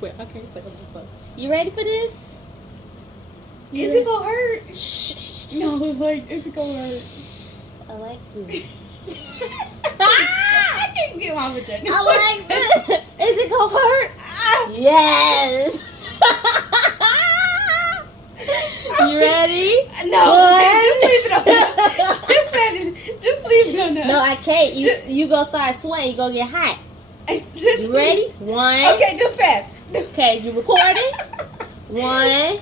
Wait, I can't say what the fuck. You ready for this? Is it gonna hurt? Shh. No, like, is it gonna hurt? Alexis. I can't get my vagina. Alexis. Is it gonna hurt? Yes. You ready? No, One. just leave it on that. Just leave it on that. No, I can't. You gonna start sweating. You gonna get hot. Just You ready? One. Okay, do fast. Okay, you recording? One.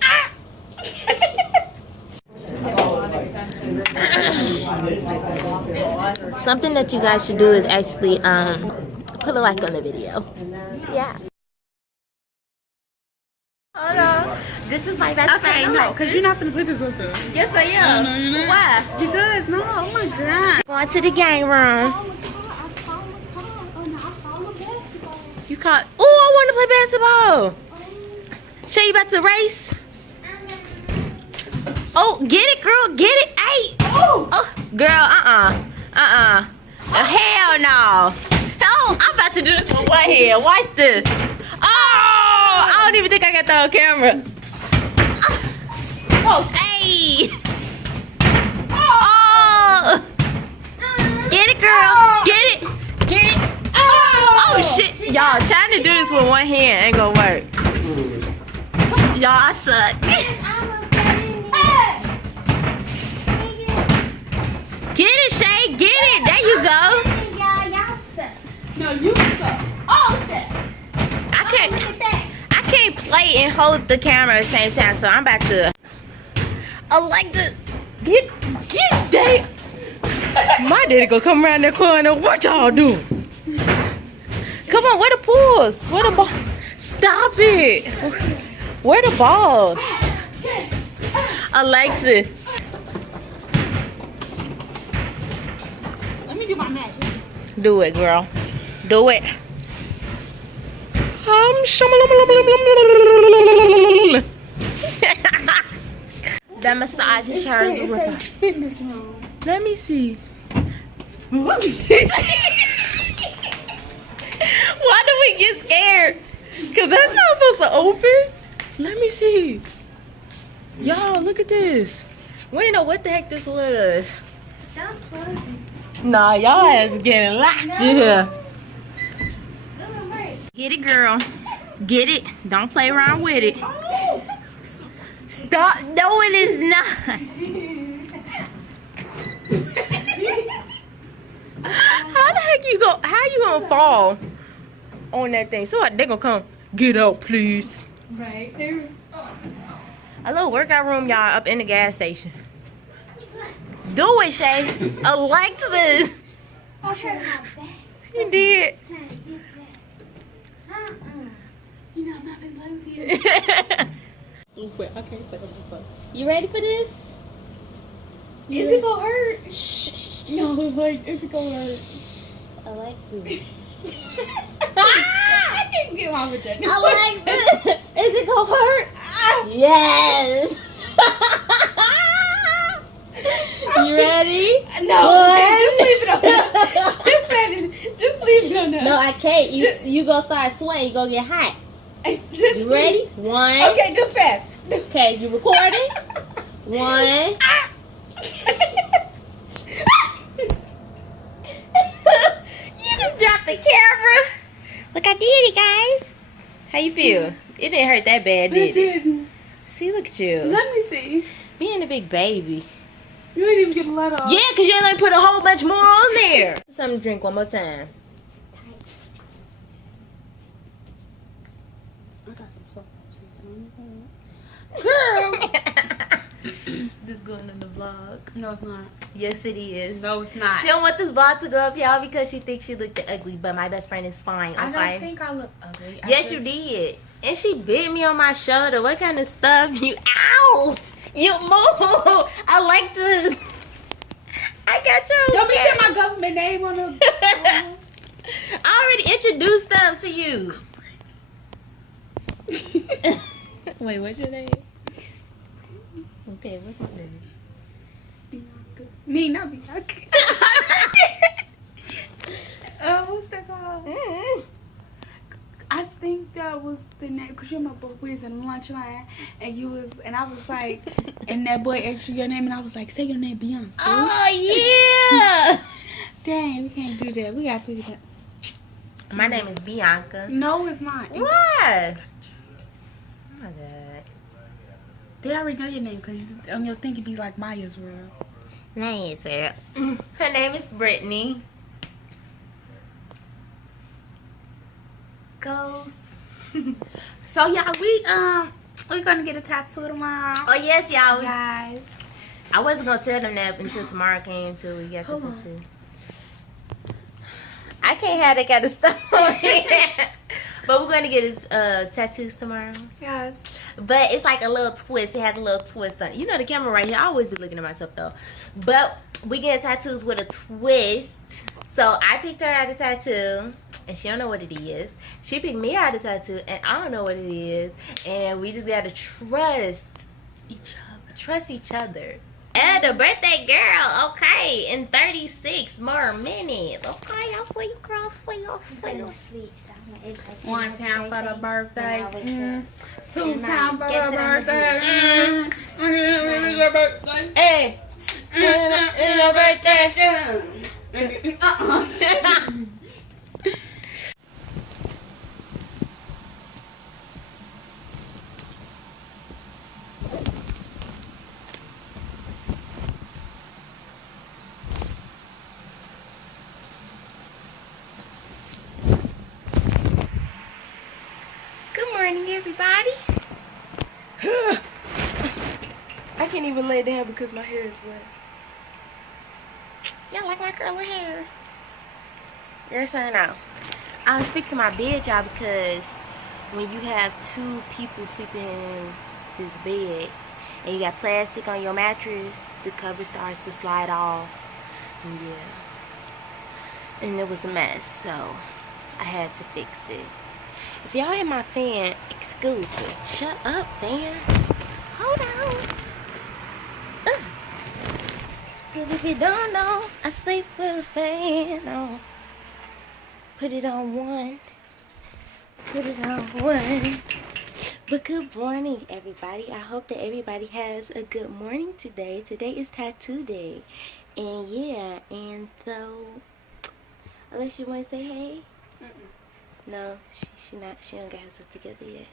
Something that you guys should do is actually put a like on the video. Yeah. Hold on. This is my best friend. Okay, no, because you're not gonna put this up there. Yes, I am. No, you're not. Why? Because, no, oh my God. Going to the game room. You caught. Oh, I want to play basketball. Shay, you about to race? Oh, get it, girl. Get it. Hey. Oh, girl, hell no. Oh, I'm about to do this with one hand. Watch this. Oh, I don't even think I got that on camera. Oh, hey. Oh. Get it, girl. Get it. Get it. Oh, shit. Y'all, trying to do this with one hand ain't gonna work. Y'all, I suck. Get it, Shay. Get it. There you go. No, you suck. Oh, that. I can't play and hold the camera at the same time, so I'm about to. I like to get that. My daddy gonna come around that corner. What y'all doing? Come on, where the pools? Where the ball? Stop it. Where the balls? Alexa. Let me do my magic. Do it, girl. Do it. That massage is hers. It's a fitness room. Let me see. Why do we get scared? Because that's not supposed to open. Let me see. Y'all, look at this. We didn't know what the heck this was. Don't close it. Nah, y'all ass getting locked in here. Get it, girl. Get it. Don't play around with it. Stop. No, it is not. How the heck you go? How you gonna fall on that thing? So they gonna come. Get out, please. Right there. A little workout room, y'all, up in the gas station. Do it, Shay. Alexis. You did. You know, I'm not in love with you. Wait, I can't say what the fuck. You ready for this? Is it gonna hurt? Shh. No, like, is it gonna hurt? Alexis. I can't get my vagina. Alexis. Is it gonna hurt? Yes. You ready? No, One. just leave it on that. Just leave it on that. No, I can't. You gonna start sweating. You gonna get hot. Just You ready? One. Okay, do fast. Okay, you recording? One. You just dropped the camera. Look, I did it, guys. How you feel? It didn't hurt that bad, did it? didn't. See, look at you. Let me see. Being a big baby. You didn't even get a lot off. Yeah, because you only put a whole bunch more on there. Something to drink one more time. I got some soap. Girl. This going in the vlog. No, it's not. Yes, it is. No, it's not. She don't want this vlog to go up, y'all, because she thinks she looked ugly. But my best friend is fine. I Okay? don't think I look ugly. Yes, you did. And she bit me on my shoulder. What kind of stuff? You, ow! You move. I like this. I got you. Don't be saying my government name on the. I already introduced them to you. Wait, what's your name? Okay, what's my name? Me, not Bianca. What's that called? Mm-hmm. I think that was the name, because you remember we was in the lunch line, and I was like, and that boy asked you your name, and I was like, say your name, Bianca. Oh, yeah. Dang, we can't do that. We gotta pick it up. My name is Bianca. No, it's not. What? Oh, my God. They already know your name, because on your thing, it be like Maya's world. Nice, well. Her name is Brittany. Goes. So, y'all, we're gonna get a tattoo tomorrow. Oh, yes, y'all. Guys. I wasn't going to tell them that until tomorrow came until we got the tattoo. I can't have that kind of stuff on here. But we're going to get tattoos tomorrow. Yes. But it's like a little twist. It has a little twist on it. You know the camera right here. I always be looking at myself, though. But we get tattoos with a twist. So I picked her out a tattoo. And she don't know what it is. She picked me out a tattoo. And I don't know what it is. And we just got to trust each other. Trust each other. And the birthday girl, okay, in 36 more minutes. Okay, I'll for you, girl, for you. 1 time for the birthday. 2 time for the birthday. Hey, in the birthday. Good morning, everybody. I can't even lay down because my hair is wet. Y'all like my curly hair? Yes or no? I was fixing my bed, y'all, because when you have 2 people sleeping in this bed and you got plastic on your mattress, the cover starts to slide off. And yeah. And it was a mess, so I had to fix it. If y'all hear my fan, excuse me. Shut up, fan. Hold on. Cause if you don't know, I sleep with a fan on. Put it on 1. Put it on 1. But good morning, everybody. I hope that everybody has a good morning today. Today is tattoo day. And yeah, and so, unless you want to say hey? No, she don't get herself together yet.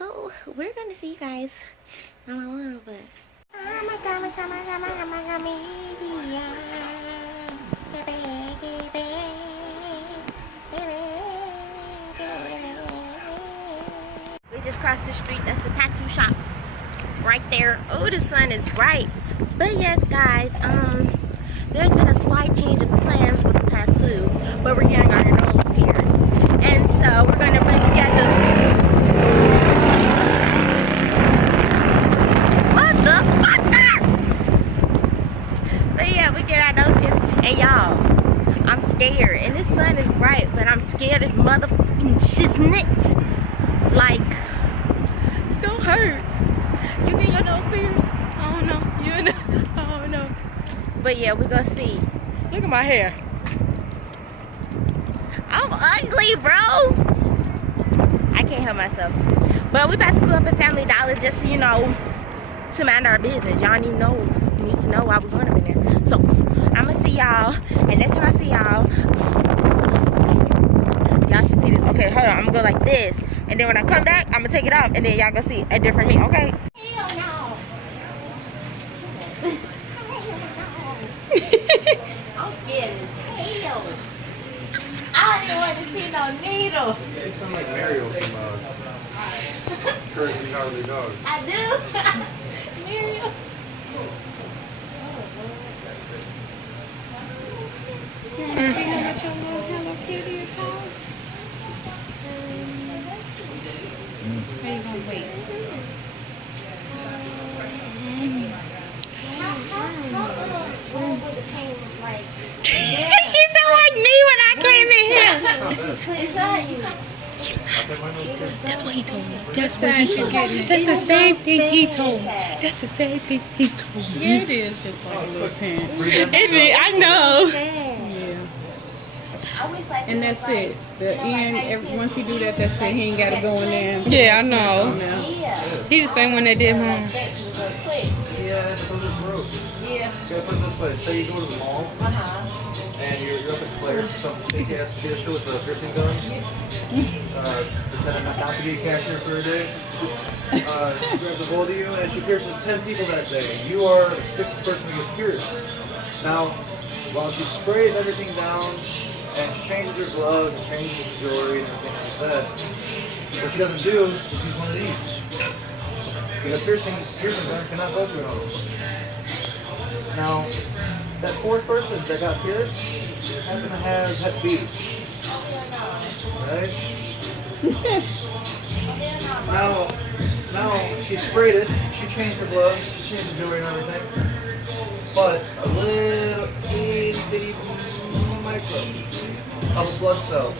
Oh, we're gonna see you guys in a little bit. Oh my god, my god, my god, my god, my god, baby, yeah. We just crossed the street. That's the tattoo shop right there. Oh, the sun is bright. But yes, guys, there's been a slight change of plans with the tattoos, but we're getting our nose pierced. And so we're going to reschedule. Motherfucker! But yeah, we get our nose pierced. And y'all, I'm scared. And this sun is bright, but I'm scared as motherfucking shiznit. Like, it's gonna hurt. You get your nose pierced? I don't know. You know? I don't know. But yeah, we gonna see. Look at my hair. I'm ugly, bro. I can't help myself. But we about to go up at Family Dollar just, you know, to mind our business. Y'all need to know why we're going up in there. So, I'm going to see y'all. And next time I see y'all should see this. Okay, hold on. I'm going to go like this. And then when I come back, I'm going to take it off. And then y'all going to see a different me, okay? Hell no. I'm scared as hell. I didn't want to see no needle. Yeah, you sound like Mario from Courage Cowardly Dog. I do. Mario. At your little Hello Kitty house. Where you gonna wait? She sound like me when I came in here. It's not you. That's what he told me. That's what he told me. That's the same thing he told me. That's the same thing he told me. Yeah, it is just like a little pin. I know. Yeah. And that's it. The end. Once he do that, that's it. He ain't gotta go in there. And Yeah, I know. now. He the same one that did mine. Yeah, that's what it's broke. Yeah. You gotta put it this way. Say you go to the mall, and you're up at Claire's, some sneaky ass piercer with a piercing gun. Pretending not to be a cashier for a day. She grabs a hold of you, and she pierces 10 people that day. You are the 6th person to get pierced. Now, while she sprays everything down, and she changes her gloves, and changes her jewelry, and everything like that, what she doesn't do is use one of these. Because piercing gun cannot go through another one. Now, that 4th person that got pierced happened to have Hep B. Right? now she sprayed it, she changed her gloves, she changed the jewelry and everything. But a little itty bitty micro of a blood cell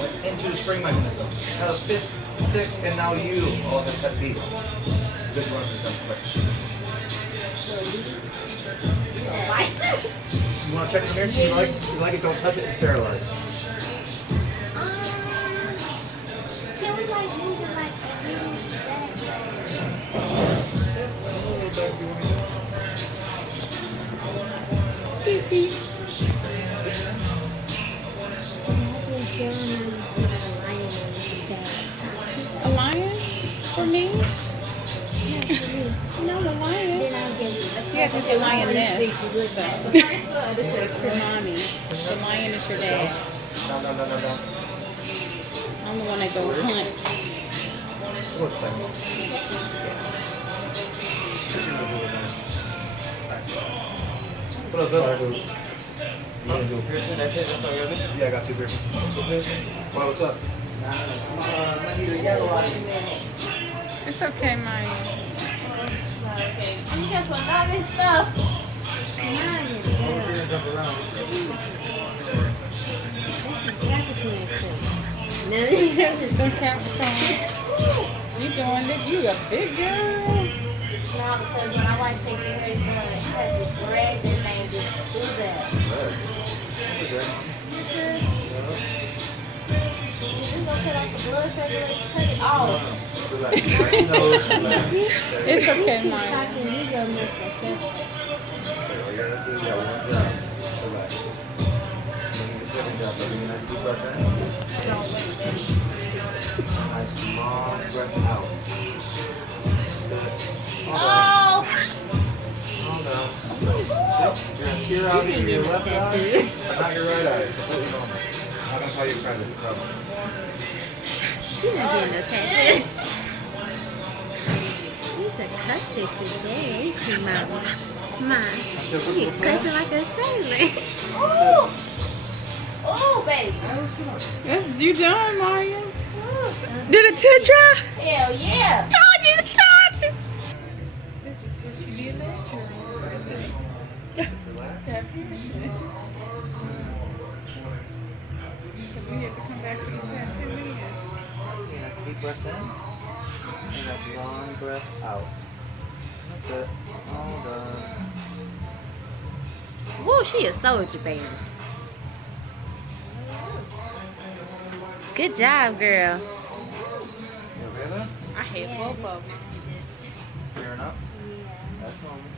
went into the spring mechanism. Now the 5th, 6th, and now you all have Hep B. Good run for You want to check the mirror? You like it, don't touch it, it's sterilized. Can we like move it like a little back? Excuse me. A lion for me? No, the lion. Then I'll give you. Yeah, it's a lioness. So. This is for mommy. The lion is your dad. No. I'm the one that go hunt. What's that? What else up? You gonna do a piercing? That's it? That's all you're gonna do? Yeah, I got 2 piercings. What's up? I need a yellow eye. It's okay, Maya. I'm here for all this stuff. Jump around. Some Capricorn. You doing it? You a big girl. No, because when I watch Shaky Harry's doing it, you had to drag that thing to do that. You just gonna cut off the blood circulation, cut it off. It's okay, Maya. You go miss yourself. Nice long breath out. Oh! Calm down. Yep. You're gonna tear out of your left eye, but not your right eye. Completely normal. I'm not gonna call you a credit. She's not getting no tattoo. She's a cusser today, ain't she, Mama? Mom, she cussing like a sailor. Ooh! Ooh, baby. Yes, you done, Maya. Did it tip dry? Hell yeah. Told you. This is what she did last year. That piercing. So we had to come back for the tattoo again. Deep breath in, and a long breath out. That's it. All done. Woo, she a soldier, baby. Good job, girl. You okay there? I hate both of them. Clearing up? That's normal.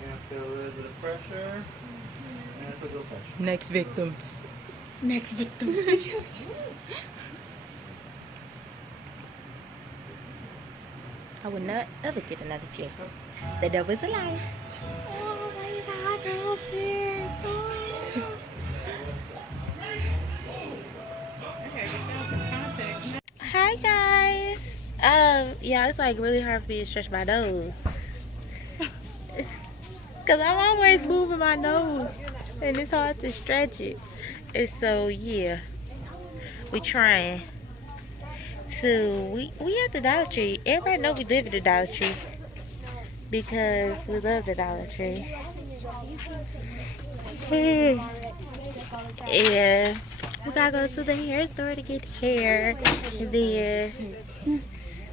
You're gonna feel a little bit of pressure. And that's a good pressure. Next victims. Next victim. I would not ever get another piercing. The devil's a lie. Oh my God, girls here. Hi guys. Yeah, it's like really hard for me to stretch my nose. Cause I'm always moving my nose, and it's hard to stretch it. And so yeah, we trying. So we at the Dollar Tree. Everybody know we live at the Dollar Tree because we love the Dollar Tree. Yeah, we gotta go to the hair store to get hair. And then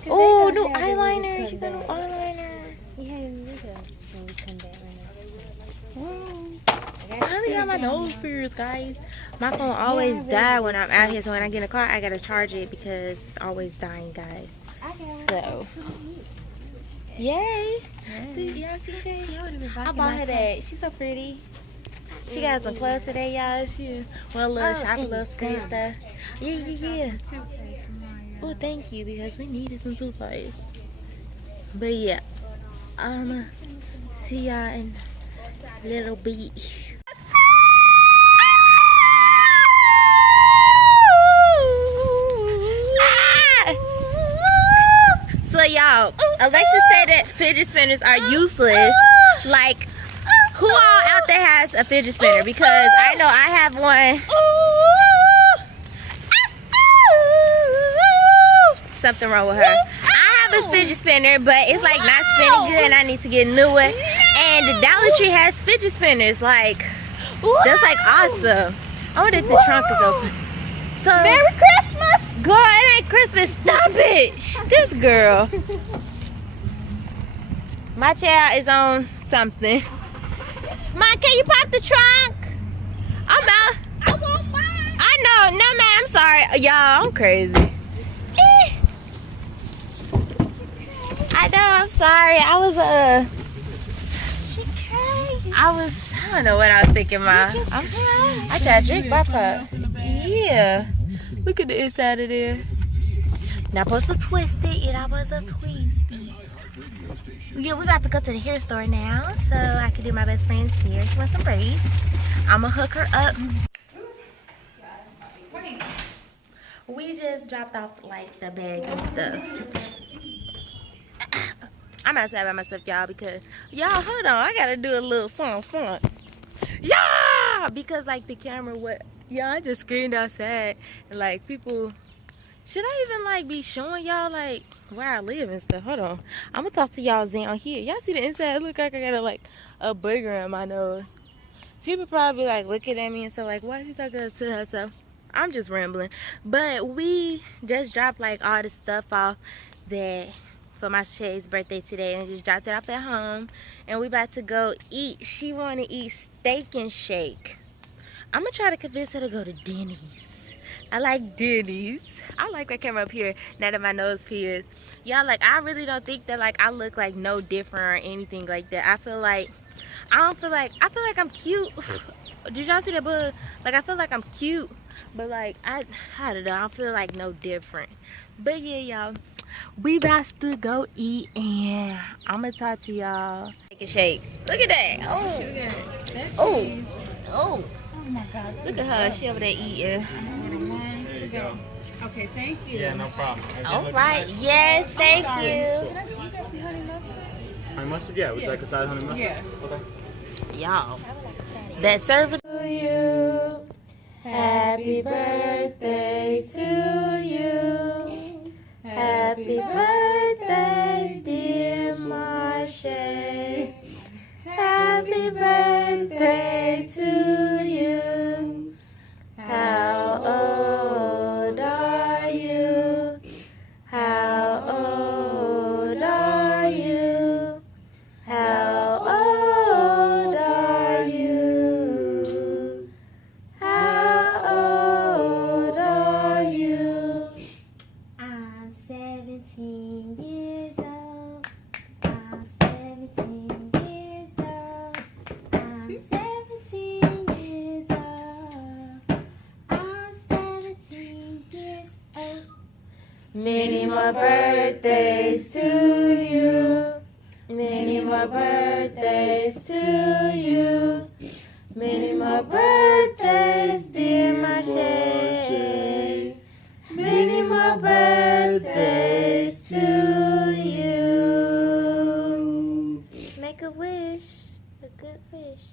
oh, new eyeliner. She got new eyeliner. We have makeup when we come back right now. Mommy, really got my nose pierced, guys. My phone always die when I'm out here, so when I get in the car, I gotta charge it because it's always dying, guys. So, yay! Y'all see Shay? I bought her that. She's so pretty. She got some clothes today, y'all. She went a little shopping, little pretty stuff. Yeah. Oh, thank you, because we needed some toothpaste. But yeah, see y'all in a little bit. So y'all, Alexa said that fidget spinners are useless. Like, who all out there has a fidget spinner? Because I know I have one. Something wrong with her. I have a fidget spinner, but it's like not spinning good, and I need to get a new one. And the Dollar Tree has fidget spinners. Like, that's like awesome. I wonder if the trunk is open. So, Merry Christmas! Girl, it ain't Christmas. Stop it! This girl. My child is on something. Mom, can you pop the trunk? I'm out. I want mine. I know. No, man, I'm sorry. Y'all, I'm crazy. I know, I'm sorry. I don't know what I was thinking, Ma. I tried to drink my cup. Yeah. Look at the inside of there. Not supposed to twist it. You're not supposed to twist it. Yeah, we're about to go to the hair store now, so I can do my best friend's hair. She wants some braids. I'm gonna hook her up. We just dropped off like the bag and stuff. I'm outside by myself, y'all, because y'all, hold on, I gotta do a little song. Yeah, because like the camera, I just screamed outside, and like people, should I even like be showing y'all like where I live and stuff? Hold on, I'm gonna talk to y'all down here. Y'all see the inside? Look like I got a booger in my nose. People probably like looking at me and stuff like, why is she talking to herself? I'm just rambling. But we just dropped like all the stuff off that for my Shay's birthday today, and just dropped it off at home, and we about to go eat. She want to eat Steak and Shake. I'm gonna try to convince her to go to Denny's. I like Denny's. I like my camera up here now that my nose pierced. Y'all, like, I really don't think that like I look like no different or anything like that. I feel like I feel like I'm cute. Did y'all see that book? Like, I feel like I'm cute, but like I don't know, I don't feel like no different. But yeah, y'all, we about to go eat, and I'm gonna talk to y'all. Take a shake. Look at that. Oh my God. Look at her. She over there eating. Okay, thank you. Yeah, no problem. All right. Yes, thank you. You got some honey mustard? Honey mustard? Yeah, would you like a side of honey mustard? Yeah. Okay. Y'all, that serving to you. Happy birthday to you. Happy birthday, dear Marsha. Happy birthday to you. How old are you? How old are you? How old are you? How old are you? I'm 17 years old. I'm 17 years old. I'm 17 years old. I'm 17 years old. Many more birthdays to you. Many more birthdays to you. Many more birthdays, dear Marsha. Many more birthdays to you. Make a wish, a good wish.